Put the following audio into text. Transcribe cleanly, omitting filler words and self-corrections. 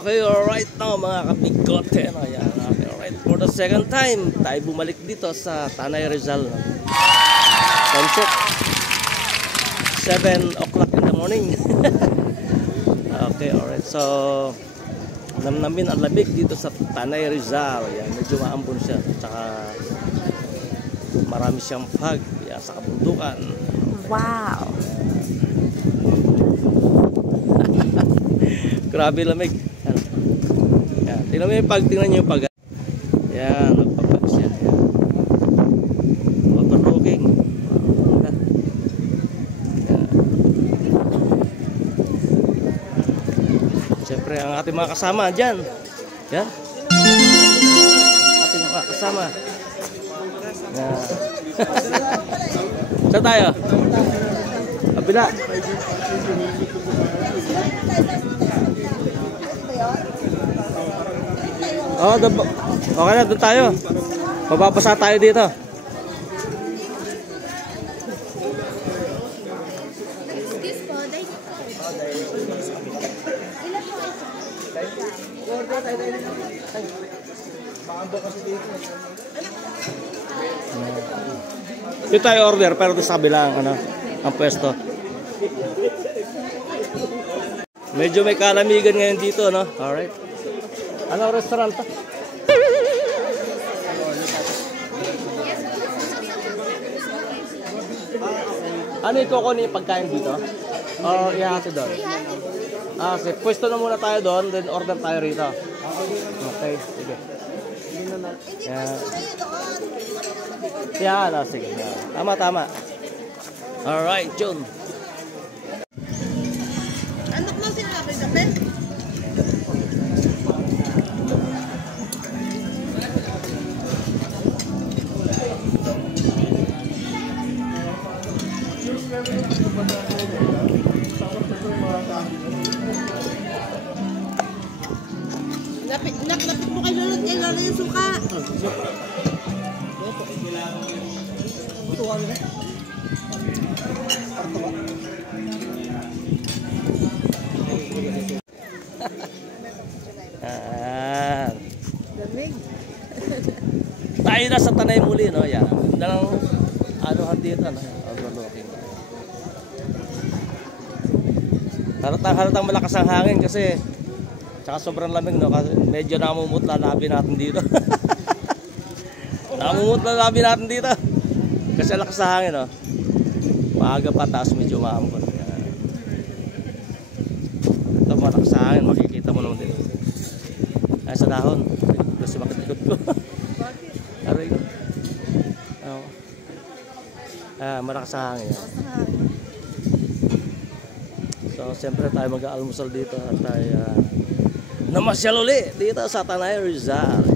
Okay, alright now mga kabigote. No? Yan, okay, alright. For the second time, tayo bumalik dito sa Tanay Rizal. No? Sunset. 7 o'clock in the morning. Okay, alright. So, namnamin ang labig dito sa Tanay Rizal. Yan, medyo maambon siya. Tsaka, marami siyang fog. Yan, sa kabundukan. Okay. Wow! Grabe lamig. Yan. Tingnan mo yung pag, tingnan nyo yung pag. Yan, nagpapag siya. Yan. Overlooking. Yan. Siyempre, ang ating mga kasama dyan. Yan. Ating mga kasama. Yan. Saan tayo? Kabila. Oh, okay na, doon tayo. Mababasa tayo dito. Dito tayo order, pero doon sa kabila ang pwesto. Medyo may kalamigan ngayon dito, no? Alright. Ano restaurant to? Ano ito ko yung pagkain dito? O ihati doon? Okay, pwesto na muna tayo doon, then order tayo rito. Okay, sige. Yan, sige. Tama, tama. Alright, Jun. Ano mo sinabi sa pen? Lapit mo kay Lolo, kay Lolo yung suka. Tayo na sa Tanay muli, no? Yan. Dalang anuhan dito, no? Overlooking. Halatang malakas ang hangin kasi tsaka sobrang lamig, no? Kasi medyo namumutla labi natin dito. Namumutla labi natin dito. Kasi lakas sa hangin, no? Maaga pa, taas medyo maambon. Ito malakas sa hangin, makikita mo naman dito. Ay, sa dahon. Kasi makikot ko. Aray ko. Oh. Malakas sa hangin. So, siyempre tayo mag-aalmusal dito at tayo namasyal uli dito sa Tanay Rizal.